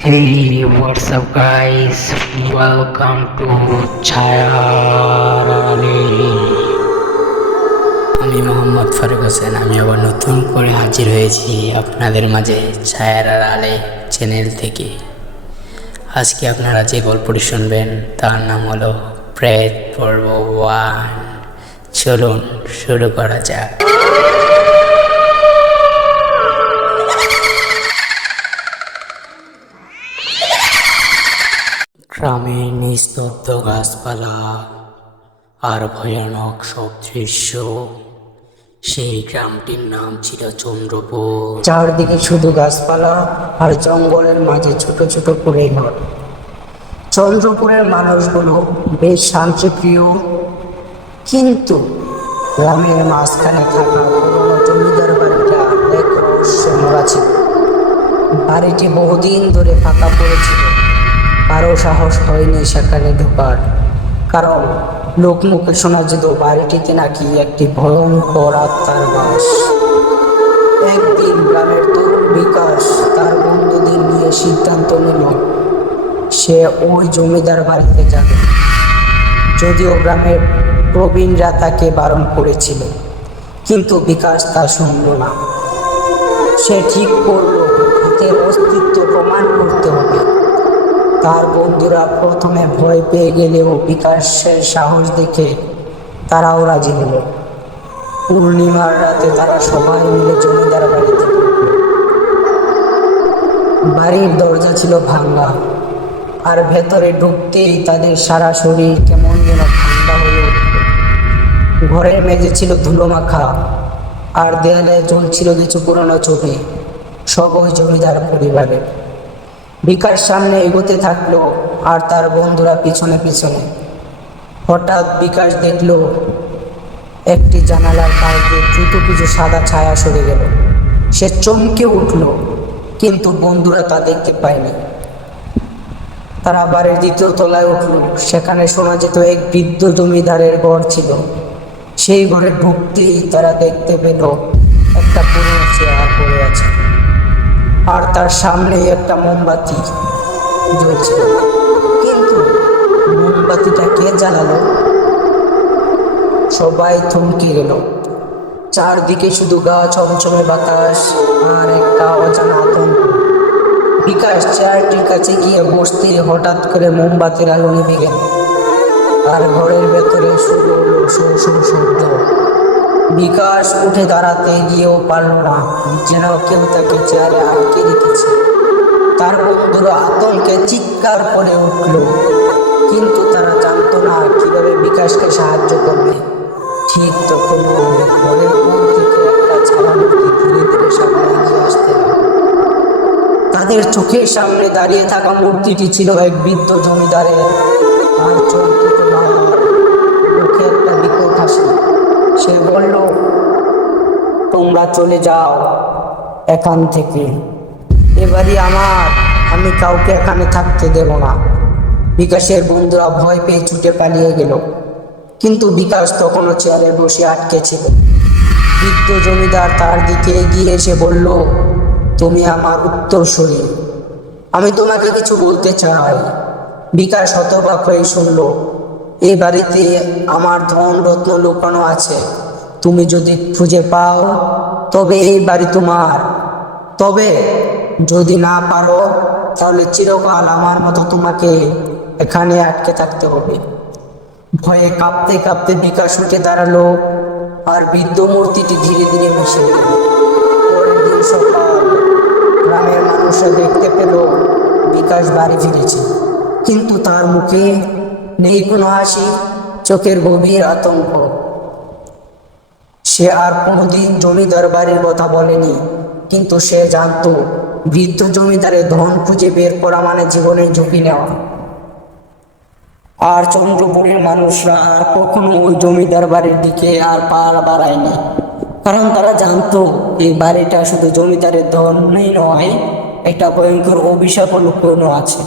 Hey, what's up guys? Welcome to ছায়ার আড়ালে। আমি মোহাম্মদ ফারুক হোসেন। আমি আবার নতুন করে হাজির হয়েছি আপনাদের মাঝে ছায়ার আড়ালে চ্যানেল থেকে। আজকে আপনারা যে গল্পটি শুনবেন তার নাম হলো প্রেত পর্ব 1। চলুন শুরু করা যাক। গ্রামের নিস্তব্ধ গাছপালা আর ভয়ানক সব দৃশ্য। সেই গ্রামটির নাম ছিল চন্দ্রপুর। চারদিকে শুধু গাছপালা আর জঙ্গলের মাঝে ছোট ছোট কুড়ে ঘর। চন্দ্রপুরের মানুষগুলো বেশ শান্তিপ্রিয়, কিন্তু গ্রামের মাঝখানে থাকা পুরোনো জমিদার বাড়িটা এক রহস্যে মোড়া ছিল। বাড়িটি বহুদিন ধরে ফাঁকা পড়েছিল, কারো সাহস হয়নি সেখানে ঢোকার, কারণ লোকমুখে শোনা যেত বাড়িটিতে নাকি একটি ভয়ঙ্কর আত্মার বাস। একদিন গ্রামের তরুণ বিকাশ তার বন্ধুদের নিয়ে সিদ্ধান্ত নিল সে ওই জমিদার বাড়িতে যাবে, যদিও গ্রামের প্রবীণরা তাকে বারণ করেছিল, কিন্তু বিকাশ তা শুনল না। সে ঠিক করল ভূতের অস্তিত্ব প্রমাণ করতে হবে। তার বন্ধুরা প্রথমে ভয় পেয়ে গেলেও বিকাশের সাহস দেখে তারাও রাজি হল। পূর্ণিমার রাতে তারা সবাই মিলে জমিদার বাড়িতে ঢুকল। বাড়ির দরজা ছিল ভাঙা, আর ভেতরে ঢুকতেই তাদের সারা শরীর কেমন যেন ঠান্ডা হয়ে উঠল। ঘরের মেঝে ছিল ধুলো মাখা, আর দেয়ালে ঝুলছিল কিছু পুরনো ছবি, সব ওই জমিদার পরিবারের। বিকাশ সামনে এগোতে থাকলো আর তার বন্ধুরা পিছনে পিছনে। হঠাৎ বিকাশ দেখলো একটি জানালার পাশ দিয়ে দ্রুত কিছু সাদা ছায়া সরে গেল। সে চমকে উঠল, কিন্তু বন্ধুরা তা দেখতে পায়নি। তারা বাড়ির দ্বিতীয় তলায় উঠল। সেখানে শোনা যেত এক বৃদ্ধ জমিদারের ঘর ছিল। সেই ঘরে ঢুকতেই তারা দেখতে পেল একটা পুরনো চেয়ার পড়ে আছে, আর তার সামনে একটা মোমবাতি জ্বলছিল। কিন্তু মোমবাতিটা কে জ্বালালো? সবাই থমকে গেল। চারদিকে শুধু গা ছমছমে বাতাস আর একটা অজানা আতঙ্ক। বিকাশ চেয়ারটির কাছে গিয়ে বসতে হঠাৎ করে মোমবাতির আলো নিভে গেল, আর ঘরের ভেতরে শুরু হলো শো শব্দ। বিকাশ উঠে দাঁড়াতে গিয়েও পারল না, যেন কেউ তাকে চেয়ারে আটকে রেখেছে। তার বন্ধুরা আতঙ্কে চিৎকার করে উঠল, কিন্তু তারা জানতো না কিভাবে বিকাশকে সাহায্য করবে। ঠিক তখন ঘরের কোণ থেকে একটা ছায়া মূর্তি ধীরে ধীরে সামনে এগিয়ে আসতে লাগলো। তাদের চোখের সামনে দাঁড়িয়ে থাকা মূর্তিটি ছিল এক বৃদ্ধ জমিদারের। তার চোখ দুটো লাল, মুখে একটা বিকট হাসি। সে বলল, তোমরা চলে যাও এখান থেকে, এবারই আমার, আমি কাউকে এখানে থাকতে দেব না। বিকাশের বন্ধুরা ভয় পেয়ে ছুটে পালিয়ে গেল, কিন্তু বিকাশ তখনও চেয়ারে বসে আটকে ছিল। বৃদ্ধ জমিদার তার দিকে এগিয়ে এসে বলল, তুমি আমার উত্তরসূরি, আমি তোমাকে কিছু বলতে চাই। বিকাশ হতবাক হয়ে শুনল, এই বাড়িতে আমার ধন রত্ন লুকানো আছে। তুমি যদি খুঁজে পাও তবে এই বাড়ি তোমার, তবে যদি না পারো তাহলে চিরকাল আমার মতো তোমাকে এখানে আটকে থাকতে হবে। ভয়ে কাঁপতে কাঁপতে বিকাশ উঠে দাঁড়ালো, আর বৃদ্ধ মূর্তিটি ধীরে ধীরে মিশে গেল। পরের দিন সকাল গ্রামের মানুষরা দেখতে পেল বিকাশ বাড়ি ফিরেছে, কিন্তু তার মুখে নেই কোনো হাসি, চোখের গভীর আতঙ্ক। সে আর কোনোদিন জমিদার বাড়ির কথা বলেনি, কিন্তু সে জানতো বৃদ্ধ জমিদারের ধন খুঁজে বের করা মানে জীবনের ঝুঁকি নেওয়া। আর চন্দ্রপুরের মানুষরা আর কখনো ওই জমিদার বাড়ির দিকে আর পা বাড়ায়নি, কারণ তারা জানতো এই বাড়িটা শুধু জমিদারের ধনই নয়, একটা ভয়ঙ্কর অভিশাপও লুকোনো আছে।